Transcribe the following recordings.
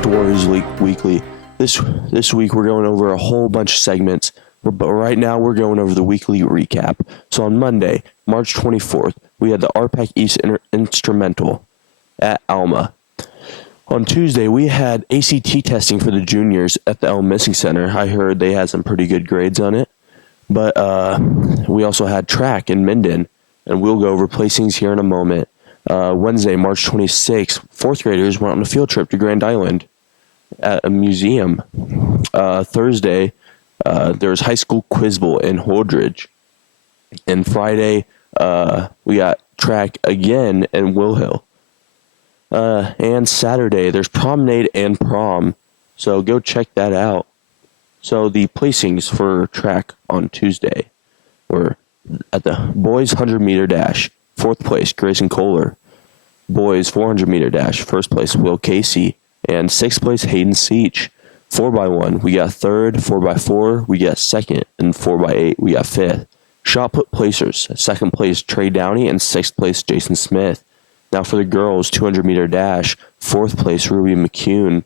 back to Warriors Weekly. This week we're going over a whole bunch of segments, but right now we're going over the weekly recap. So on Monday, March 24th, we had the RPAC East Instrumental at Alma. On Tuesday, we had ACT testing for the juniors at the Elm Missing Center. I heard they had some pretty good grades on it. But we also had track in Minden, and we'll go over placings here in a moment. Wednesday, March 26th, fourth graders went on a field trip to Grand Island at a museum. Thursday, there was high school quiz bowl in Holdridge. And Friday, we got track again in Will Hill. And Saturday, there's promenade and prom. So go check that out. So the placings for track on Tuesday were at the boys 100-meter dash, fourth place, Grayson Kohler. Boys 400-meter dash, first place, Will Casey. And sixth place, Hayden Seach. 4x1, we got third. 4x4, we got second. And 4x8, we got fifth. Shot put placers, second place, Trey Downey. And sixth place, Jason Smith. Now for the girls, 200-meter dash, fourth place, Ruby McCune.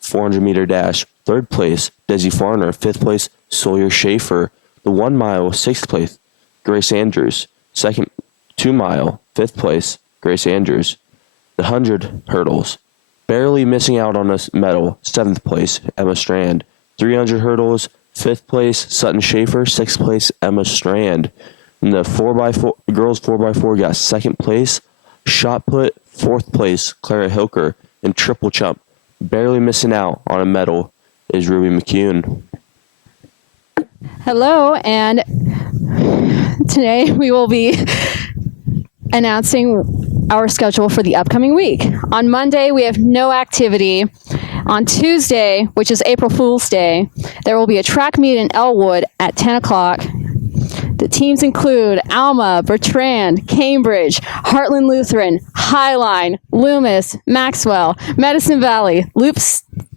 400-meter dash, third place, Desi Farner. Fifth place, Sawyer Schaefer. The 1 mile, sixth place, Grace Andrews. Second 2 mile, fifth place, Grace Andrews. The 100 hurdles, barely missing out on a medal, seventh place, Emma Strand. 300 hurdles, fifth place, Suttyn Schaefer. Sixth place, Emma Strand. And the 4x4 girls 4x4 got second place. Shot put, fourth place, Clara Hilker. And triple jump, barely missing out on a medal, is Ruby McCune. Hello, and today we will be announcing our schedule for the upcoming week. On Monday, we have no activity. On Tuesday, which is April Fool's Day, there will be a track meet in Elwood at 10 o'clock. The teams include Alma, Bertrand, Cambridge, Heartland Lutheran, Highline, Loomis, Maxwell, Medicine Valley,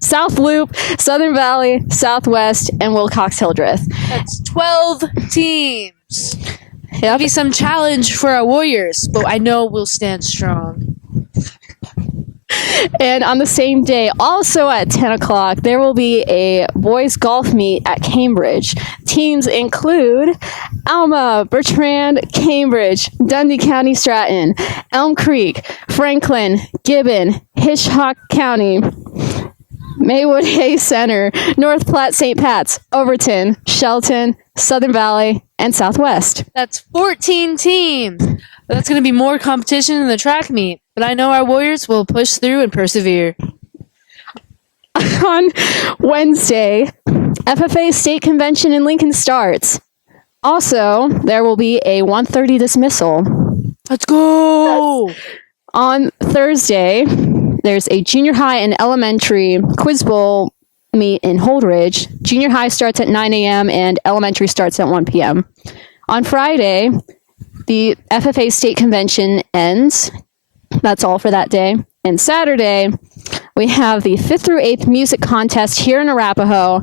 South Loop, Southern Valley, Southwest, and Wilcox-Hildreth. That's 12 teams. Yep. It'll be some challenge for our Warriors, but I know we'll stand strong. And on the same day, also at 10 o'clock, there will be a boys golf meet at Cambridge. Teams include Alma, Bertrand, Cambridge, Dundee County Stratton, Elm Creek, Franklin, Gibbon, Hitchcock County, Maywood Hay Center, North Platte St. Pat's, Overton, Shelton, Southern Valley, and Southwest. That's 14 teams. That's going to be more competition in the track meet, but I know our Warriors will push through and persevere. On Wednesday, FFA State Convention in Lincoln starts. Also, there will be a 1:30 dismissal. Let's go! On Thursday, there's a junior high and elementary quiz bowl meet in Holdridge. Junior high starts at 9 a.m. and elementary starts at 1 p.m. On Friday, the FFA State Convention ends. That's all for that day. And Saturday, we have the 5th through 8th music contest here in Arapahoe.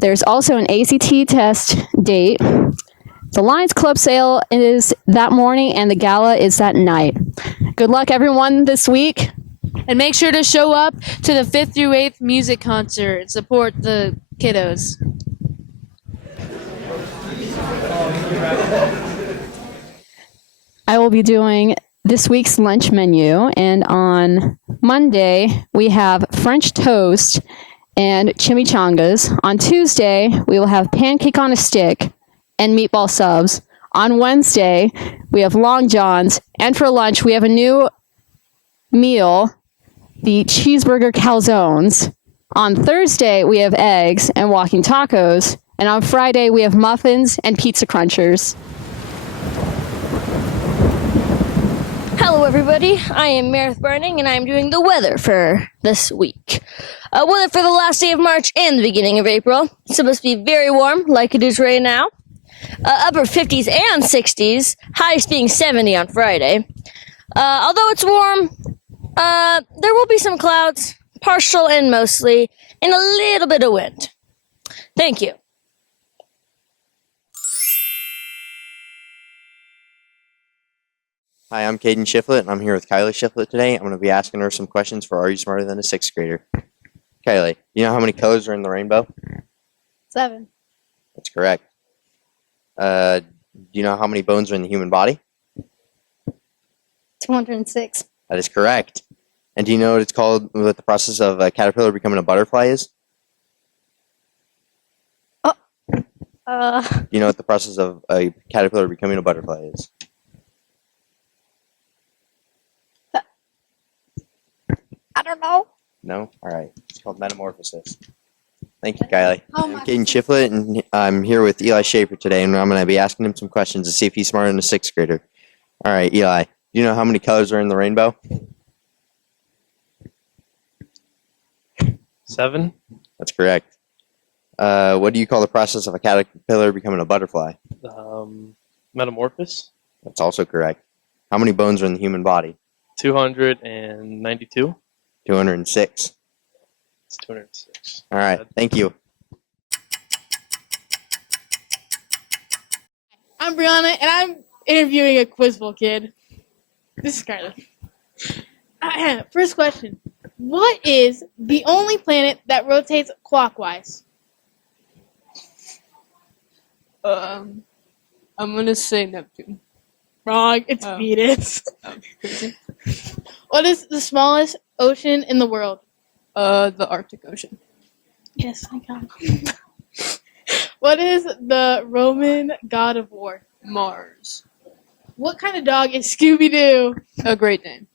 There's also an ACT test date. The Lions Club sale is that morning, and the gala is that night. Good luck, everyone, this week. And make sure to show up to the 5th through 8th music concert and support the kiddos. I will be doing this week's lunch menu, and on Monday, we have French toast and chimichangas. On Tuesday, we will have pancake on a stick and meatball subs. On Wednesday, we have Long Johns, and for lunch, we have a new meal, the cheeseburger calzones. On Thursday, we have eggs and walking tacos, and on Friday, we have muffins and pizza crunchers. Hello everybody, I am Meredith Breinig and I am doing the weather for this week. Weather for the last day of March and the beginning of April. It's supposed to be very warm, like it is right now. Upper 50s and 60s, highest being 70 on Friday. Although it's warm, there will be some clouds, partial and mostly, and a little bit of wind. Thank you. Hi, I'm Kaden Shifflet, and I'm here with Kylie Shifflet today. I'm going to be asking her some questions for Are You Smarter Than a Sixth Grader? Kylie, you know how many colors are in the rainbow? 7. That's correct. Do you know how many bones are in the human body? 206. That is correct. And do you know what it's called, what the process of a caterpillar becoming a butterfly is? Do you know what the process of a caterpillar becoming a butterfly is? I don't know. No? All right. It's called metamorphosis. Thank you, Kylie. I'm Kaden Shifflet, and I'm here with Eli Shaper today, and I'm going to be asking him some questions to see if he's smarter than a sixth grader. All right, Eli, do you know how many colors are in the rainbow? 7. That's correct. What do you call the process of a caterpillar becoming a butterfly? Metamorphosis. That's also correct. How many bones are in the human body? 292. 206. It's 206. All right, thank you. I'm Brianna, and I'm interviewing a Quiz Bowl kid. This is Scarlett. First question. What is the only planet that rotates clockwise? I'm gonna say Neptune. Wrong. It's Oh. Venus. Crazy. What is the smallest ocean in the world? The Arctic Ocean. Yes, I got it. What is the Roman god of war? Mars. What kind of dog is Scooby-Doo? A Great Dane.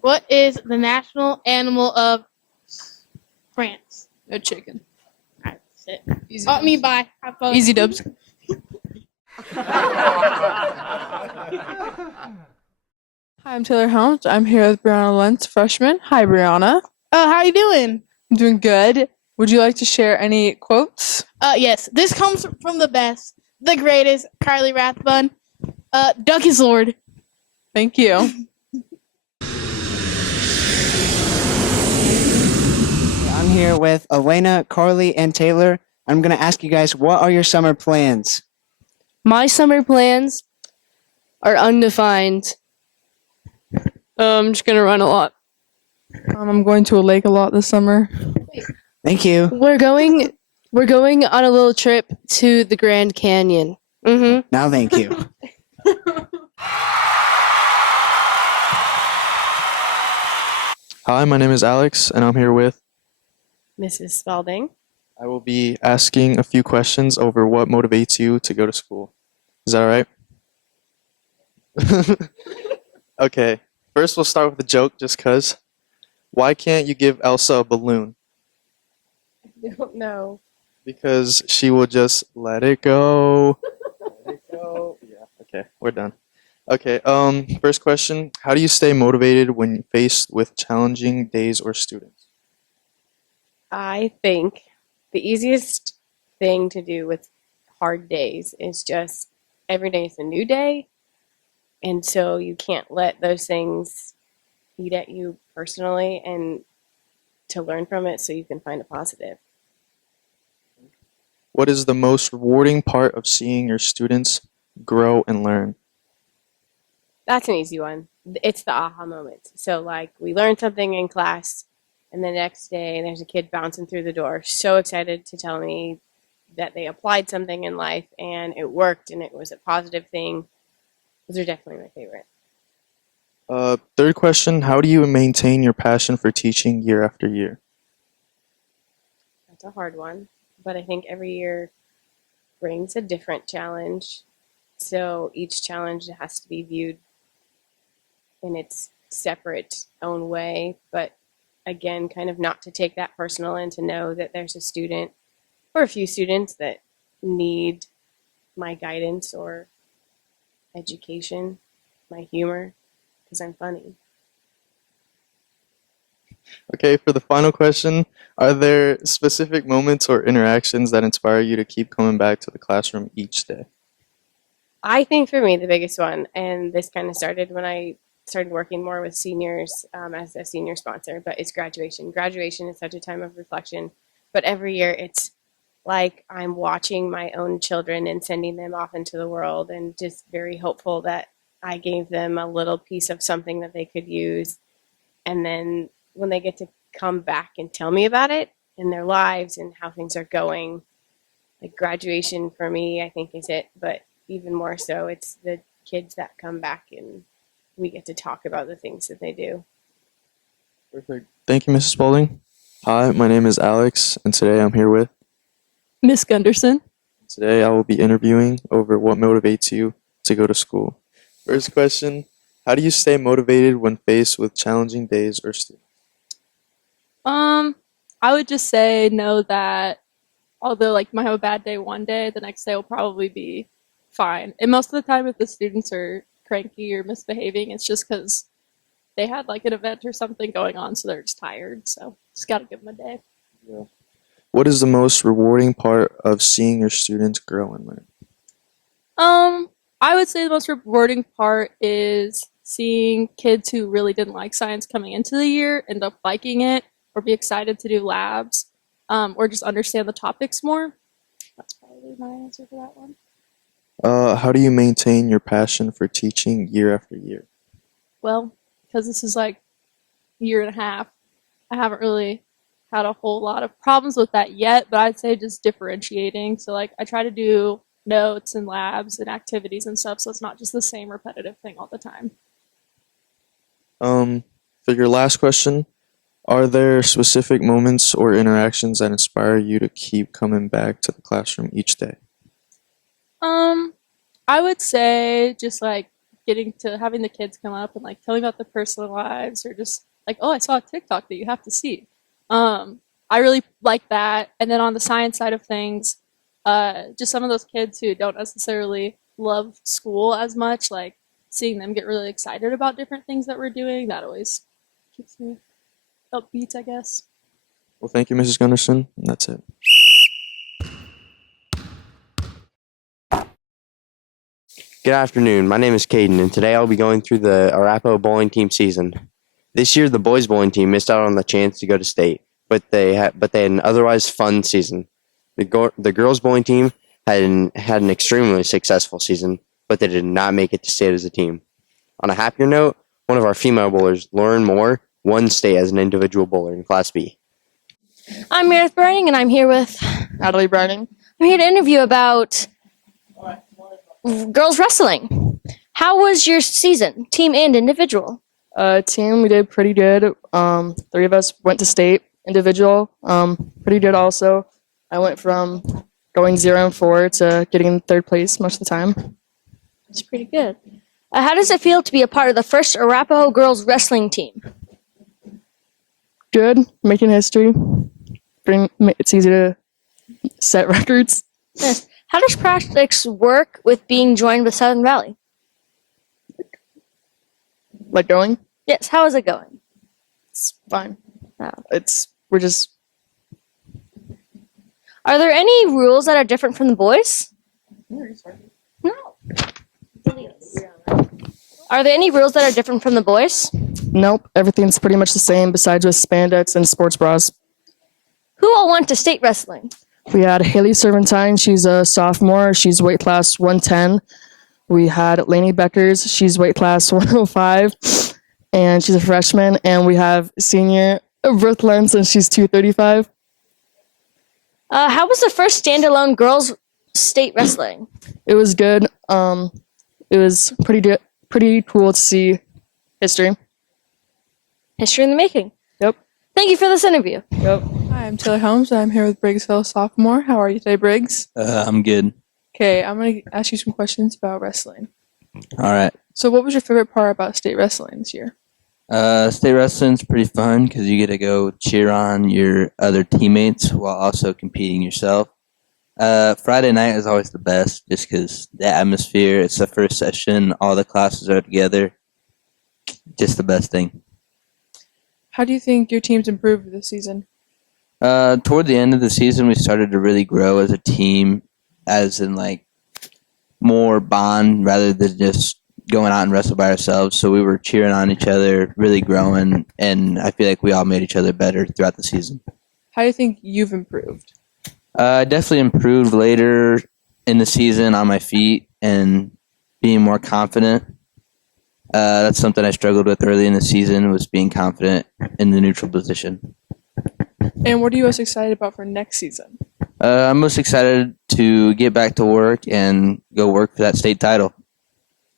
What is the national animal of France? A chicken. Alright, that's it. Easy. Oh, me, bye. Have fun. Easy dubs. Hi, I'm Taylor Helms. I'm here with Brianna Lentz, freshman. Hi, Brianna. Oh, how you doing? I'm doing good. Would you like to share any quotes? Yes. This comes from the best, the greatest, Carly Rathbun. Duck is Lord. Thank you. I'm here with Elena, Carly, and Taylor. I'm going to ask you guys, what are your summer plans? My summer plans are undefined. I'm just gonna run a lot. I'm going to a lake a lot this summer. Thank you. We're going on a little trip to the Grand Canyon. Mm-hmm. Now, thank you. Hi, my name is Alex, and I'm here with. Mrs. Spalding. I will be asking a few questions over what motivates you to go to school. Is that all right? Okay. First, we'll start with a joke, just 'cause. Why can't you give Elsa a balloon? I don't know. Because she will just let it go. Let it go. Yeah. Okay, we're done. Okay. First question: how do you stay motivated when faced with challenging days or students? I think the easiest thing to do with hard days is just every day is a new day. And so you can't let those things eat at you personally and to learn from it so you can find a positive. What is the most rewarding part of seeing your students grow and learn? That's an easy one. It's the aha moment. So, like, we learned something in class, and the next day there's a kid bouncing through the door, so excited to tell me that they applied something in life and it worked and it was a positive thing. Those are definitely my favorite. Third question: how do you maintain your passion for teaching year after year? That's a hard one, but I think every year brings a different challenge. So each challenge has to be viewed in its separate own way, but again, kind of not to take that personal and to know that there's a student or a few students that need my guidance or education, my humor, because I'm funny. Okay, for the final question, are there specific moments or interactions that inspire you to keep coming back to the classroom each day? I think for me, the biggest one, and this kind of started when I started working more with seniors as a senior sponsor, but it's graduation. Graduation is such a time of reflection, but every year it's like I'm watching my own children and sending them off into the world and just very hopeful that I gave them a little piece of something that they could use. And then when they get to come back and tell me about it in their lives and how things are going. Like graduation for me, I think is it, but even more so, it's the kids that come back and we get to talk about the things that they do. Perfect. Thank you, Mrs. Spalding. Hi, my name is Alex, and today I'm here with. Miss Gunderson. Today I will be interviewing over what motivates you to go to school. First question, how do you stay motivated when faced with challenging days or students? I would just say know that although like you might have a bad day one day, the next day will probably be fine. And most of the time if the students are cranky or misbehaving, it's just because they had like an event or something going on, so they're just tired. So just gotta give them a day. Yeah. What is the most rewarding part of seeing your students grow and learn? I would say the most rewarding part is seeing kids who really didn't like science coming into the year end up liking it or be excited to do labs, or just understand the topics more. That's probably my answer for that one. How do you maintain your passion for teaching year after year? Well, because this is like a year and a half, I haven't really had a whole lot of problems with that yet, but I'd say just differentiating. So like I try to do notes and labs and activities and stuff, so it's not just the same repetitive thing all the time. For your last question, are there specific moments or interactions that inspire you to keep coming back to the classroom each day? I would say just like getting to having the kids come up and like telling about their personal lives, or just like, oh, I saw a TikTok that you have to see. I really like that. And then on the science side of things, just some of those kids who don't necessarily love school as much, like seeing them get really excited about different things that we're doing, that always keeps me upbeat, I guess. Well, thank you, Mrs. Gunderson. And that's it. Good afternoon. My name is Kaden, and today I'll be going through the Arapahoe bowling team season. This year, the boys bowling team missed out on the chance to go to state, but they had an otherwise fun season. The girls bowling team had an extremely successful season, but they did not make it to state as a team. On a happier note, one of our female bowlers, Lauren Moore, won state as an individual bowler in Class B. I'm Meredith Breinig, and I'm here with Natalie Breinig. I'm here to interview about girls wrestling. How was your season, team and individual? Team, we did pretty good. 3 of us went to state. Individual, pretty good also. I went from going 0-4 to getting in 3rd place most of the time. That's pretty good. How does it feel to be a part of the first Arapahoe girls wrestling team? Good, making history. It's easy to set records. Yes. How does practice work with being joined with Southern Valley? Like going? Yes, how is it going? It's fine. Oh. We're just. Are there any rules that are different from the boys? No. Are there any rules that are different from the boys? Nope, everything's pretty much the same besides with spandex and sports bras. Who all went to state wrestling? We had Haley Servantine, she's a sophomore, she's weight class 110. We had Lainey Beckers, she's weight class 105, and she's a freshman. And we have senior Brooke Lentz, and she's 235. How was the first standalone girls state wrestling? It was good. It was pretty cool to see history. History in the making. Yep. Thank you for this interview. Yep. Hi, I'm Taylor Holmes. I'm here with Briggs, fellow sophomore. How are you today, Briggs? I'm good. Okay, I'm going to ask you some questions about wrestling. All right. So what was your favorite part about state wrestling this year? State wrestling's pretty fun because you get to go cheer on your other teammates while also competing yourself. Friday night is always the best just because the atmosphere, it's the first session, all the classes are together. Just the best thing. How do you think your team's improved this season? Toward the end of the season, we started to really grow as a team, as in like more bond rather than just going out and wrestle by ourselves. So we were cheering on each other, really growing, and I feel like we all made each other better throughout the season. How do you think you've improved? I definitely improved later in the season on my feet and being more confident. That's something I struggled with early in the season, was being confident in the neutral position. And what are you most excited about for next season? I'm most excited to get back to work and go work for that state title.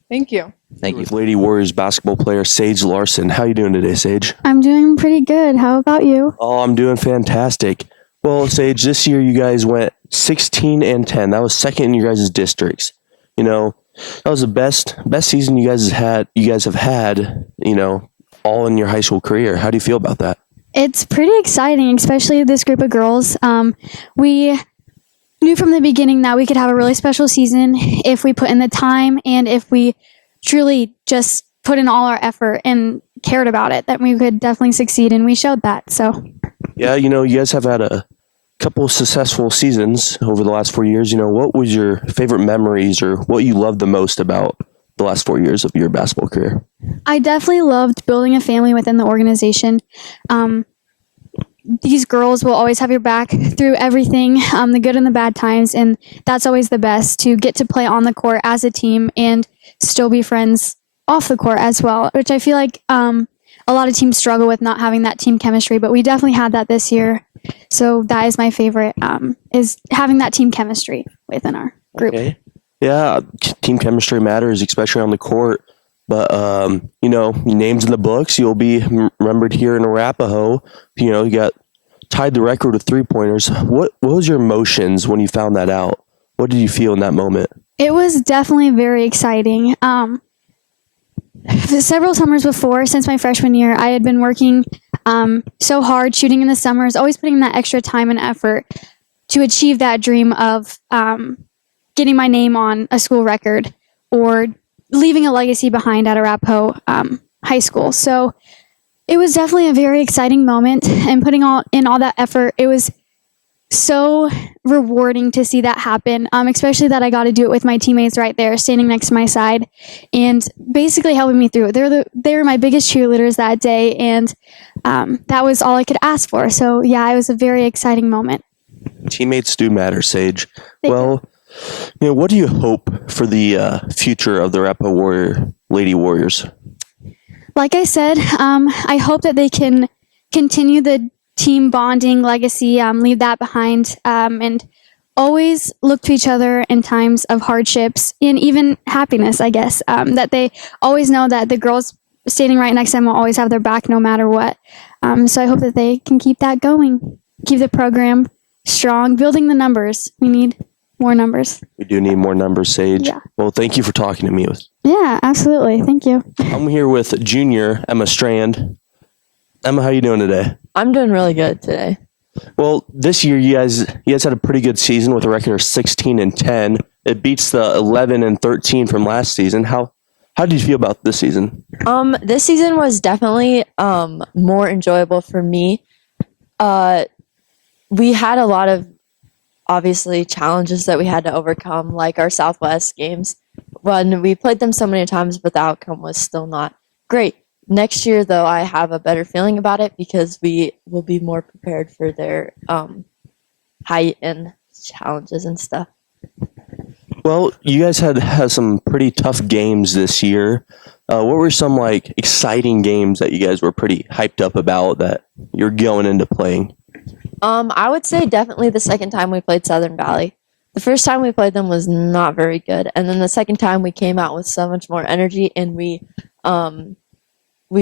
Thank you. Thank you. With Lady Warriors basketball player Sage Larson. How you doing today, Sage? I'm doing pretty good. How about you? Oh, I'm doing fantastic. Well, Sage, this year you guys went 16-10. That was second in your guys' districts. You know, that was the best season you guys have had, you know, all in your high school career. How do you feel about that? It's pretty exciting, especially this group of girls. We knew from the beginning that we could have a really special season if we put in the time and if we truly just put in all our effort and cared about it, that we could definitely succeed, and we showed that. So, Yeah, you know, you guys have had a couple of successful seasons over the last 4 years. You know, what was your favorite memories or what you loved the most about the last 4 years of your basketball career? I definitely loved building a family within the organization. These girls will always have your back through everything, the good and the bad times, and that's always the best, to get to play on the court as a team and still be friends off the court as well, which I feel like a lot of teams struggle with not having that team chemistry, but we definitely had that this year. So that is my favorite, is having that team chemistry within our group. Okay. Yeah, team chemistry matters, especially on the court. But, you know, your name's in the books. You'll be remembered here in Arapahoe. You know, you tied the record with 3-pointers. What was your emotions when you found that out? What did you feel in that moment? It was definitely very exciting. Several summers before, since my freshman year, I had been working so hard, shooting in the summers, always putting that extra time and effort to achieve that dream of getting my name on a school record or leaving a legacy behind at Arapahoe High School. So it was definitely a very exciting moment, and putting all that effort, it was so rewarding to see that happen, especially that I got to do it with my teammates right there, standing next to my side and basically helping me through it. They were my biggest cheerleaders that day, and that was all I could ask for. So yeah, it was a very exciting moment. Teammates do matter, Sage. You know, what do you hope for the future of the Arapahoe Lady Warriors? Like I said, I hope that they can continue the team bonding legacy, leave that behind, and always look to each other in times of hardships and even happiness, I guess, that they always know that the girls standing right next to them will always have their back no matter what. So I hope that they can keep that going, keep the program strong, building the numbers. We need more numbers. We do need more numbers, Sage. Yeah. Well, thank you for talking to me. Yeah, absolutely. Thank you. I'm here with junior Emma Strand. Emma, how you doing today? I'm doing really good today. Well, this year you guys had a pretty good season with a record of 16-10. It beats the 11-13 from last season. How did you feel about this season? This season was definitely more enjoyable for me. We had a lot of obviously challenges that we had to overcome, like our Southwest games. When we played them so many times, but the outcome was still not great. Next year, though, I have a better feeling about it because we will be more prepared for their high-end challenges and stuff. Well, you guys had some pretty tough games this year. What were some exciting games that you guys were pretty hyped up about that you're going into playing? I would say definitely the second time we played Southern Valley. The first time we played them was not very good, and then the second time we came out with so much more energy, and we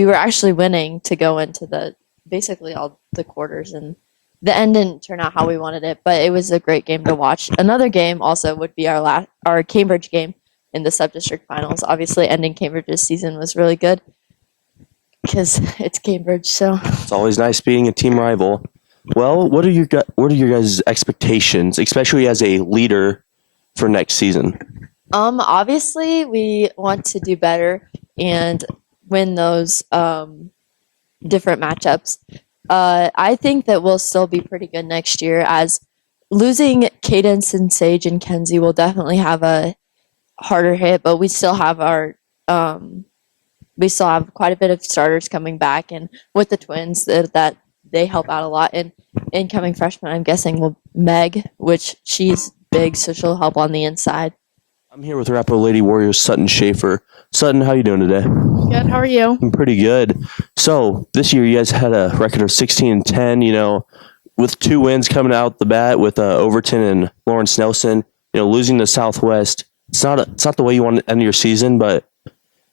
were actually winning to go into basically all the quarters, and the end didn't turn out how we wanted it, but it was a great game to watch. Another game also would be our Cambridge game in the sub-district finals. Obviously, ending Cambridge's season was really good because it's Cambridge. So it's always nice beating a team rival. Well, what are your guys' expectations, especially as a leader for next season? Obviously, we want to do better and win those different matchups. I think that we'll still be pretty good next year, as losing Kaden and Sage and Kenzie will definitely have a harder hit, but we still have quite a bit of starters coming back, and with the twins that they help out a lot. And incoming freshman, I'm guessing, Meg, which she's big, so she'll help on the inside. I'm here with Arapahoe Lady Warriors Suttyn Schaefer. Suttyn, how you doing today? Good. How are you? I'm pretty good. So this year you guys had a record of 16-10. With 2 wins coming out the bat with Overton and Lawrence Nelson. Losing to Southwest. It's not the way you want to end your season, but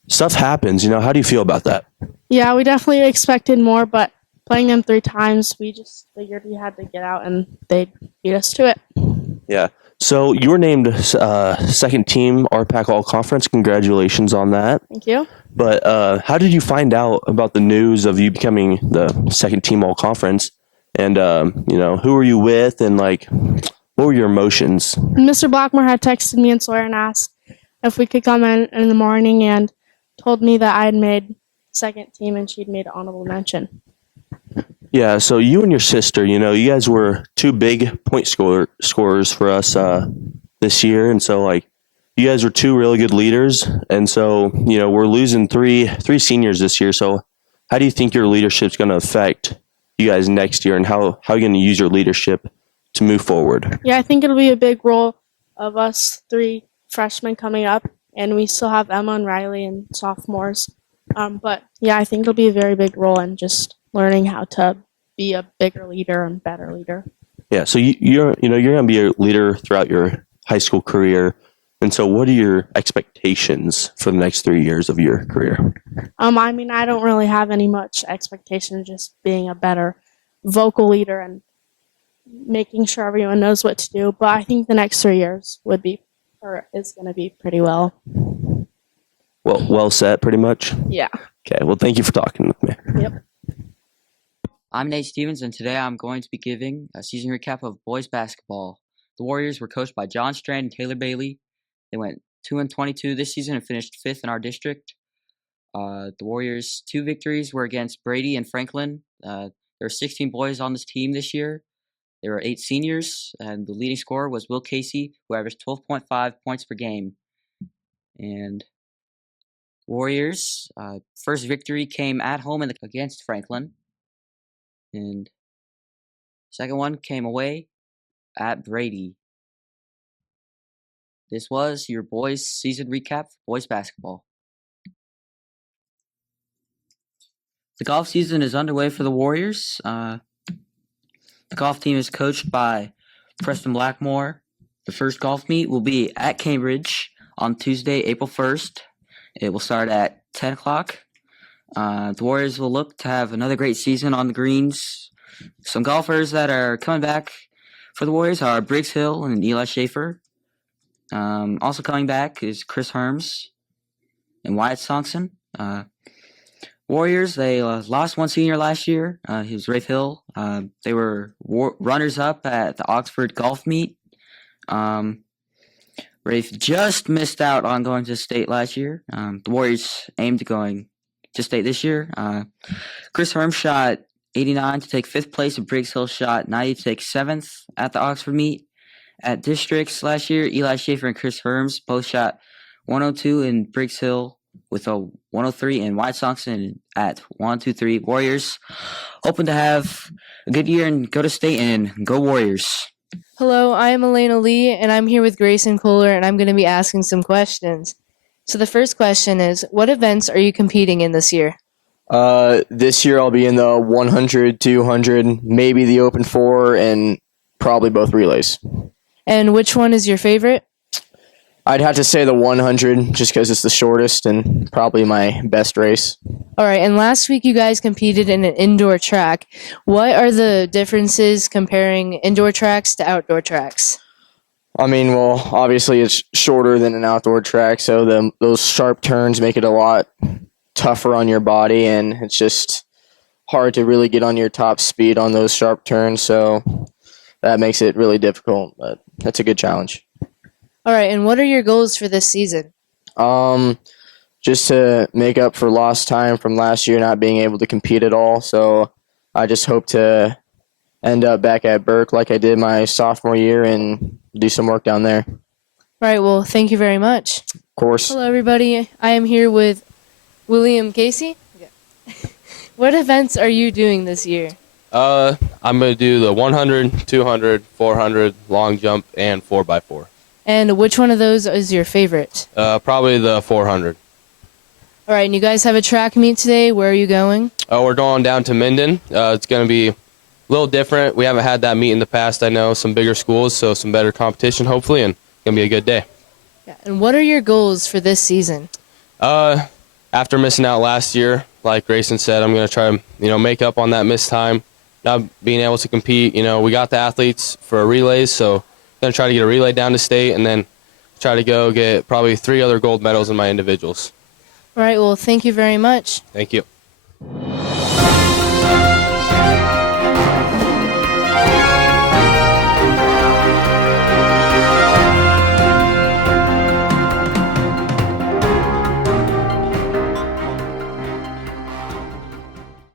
stuff happens. How do you feel about that? Yeah, we definitely expected more, but playing them 3 times, we just figured we had to get out, and they beat us to it. Yeah. So you were named second team RPAC All Conference. Congratulations on that. Thank you. But how did you find out about the news of you becoming the second team All Conference? And who were you with, and what were your emotions? Mr. Blackmore had texted me and Sawyer and asked if we could come in the morning, and told me that I had made second team and she'd made honorable mention. Yeah, so you and your sister, you guys were 2 big point scorers for us this year. And so, you guys were 2 really good leaders. And so, we're losing three seniors this year. So how do you think your leadership's going to affect you guys next year, and how are you going to use your leadership to move forward? Yeah, I think it'll be a big role of us 3 freshmen coming up, and we still have Emma and Riley and sophomores. But yeah, I think it'll be a very big role in just learning how to be a bigger leader and better leader. Yeah, so you're going to be a leader throughout your high school career. And so what are your expectations for the next 3 years of your career? I don't really have any much expectation, just being a better vocal leader and making sure everyone knows what to do. But I think the next 3 years is going to be pretty well. Well set, pretty much? Yeah. Okay, well, thank you for talking with me. Yep. I'm Nate Stevens, and today I'm going to be giving a season recap of boys basketball. The Warriors were coached by John Strand and Taylor Bailey. They went 2-22 this season and finished 5th in our district. The Warriors' 2 victories were against Brady and Franklin. There were 16 boys on this team this year. There were 8 seniors, and the leading scorer was Will Casey, who averaged 12.5 points per game. And Warriors' first victory came at home against Franklin. And second one came away at Brady. This was your boys' season recap for boys basketball. The golf season is underway for the Warriors. The golf team is coached by Preston Blackmore. The first golf meet will be at Cambridge on Tuesday, April 1st. It will start at 10 o'clock. The Warriors will look to have another great season on the greens. Some golfers that are coming back for the Warriors are Briggs Hill and Eli Schaefer. Also coming back is Chris Herms and Wyatt Songson. Warriors, they lost one senior last year. He was Rafe Hill. They were runners-up at the Oxford Golf Meet. Rafe just missed out on going to state last year. The Warriors aimed to going to state this year. Chris Herms shot 89 to take 5th place, and Briggs Hill shot 90 to take 7th at the Oxford Meet. At districts last year, Eli Schaefer and Chris Herms both shot 102, and Briggs Hill with a 103, and Wyatt Songson at 123. Warriors hoping to have a good year and go to state, and go Warriors. Hello, I am Elena Lee, and I'm here with Grayson Kohler, and I'm going to be asking some questions. So the first question is, what events are you competing in this year? This year I'll be in the 100, 200, maybe the Open 4, and probably both relays. And which one is your favorite? I'd have to say the 100, just because it's the shortest and probably my best race. All right, and last week you guys competed in an indoor track. What are the differences comparing indoor tracks to outdoor tracks? Well, obviously it's shorter than an outdoor track, so those sharp turns make it a lot tougher on your body, and it's just hard to really get on your top speed on those sharp turns, so that makes it really difficult, but that's a good challenge. All right, and what are your goals for this season? Just to make up for lost time from last year not being able to compete at all, so I just hope to end up back at Burke like I did my sophomore year and do some work down there. All right, well, thank you very much. Of course. Hello, everybody. I am here with William Casey. Yeah. What events are you doing this year? I'm going to do the 100, 200, 400, long jump, and 4x4. And which one of those is your favorite? Probably the 400. All All right, and you guys have a track meet today. Where are you going? We're going down to Minden. It's going to be a little different. We haven't had that meet in the past. I know some bigger schools, so some better competition hopefully, and it's going to be a good day. Yeah. And what are your goals for this season? After missing out last year, like Grayson said, I'm going to try to, make up on that missed time, not being able to compete. We got the athletes for relays, so I'm going to try to get a relay down to state and then try to go get probably 3 other gold medals in my individuals. All right, well, thank you very much. Thank you.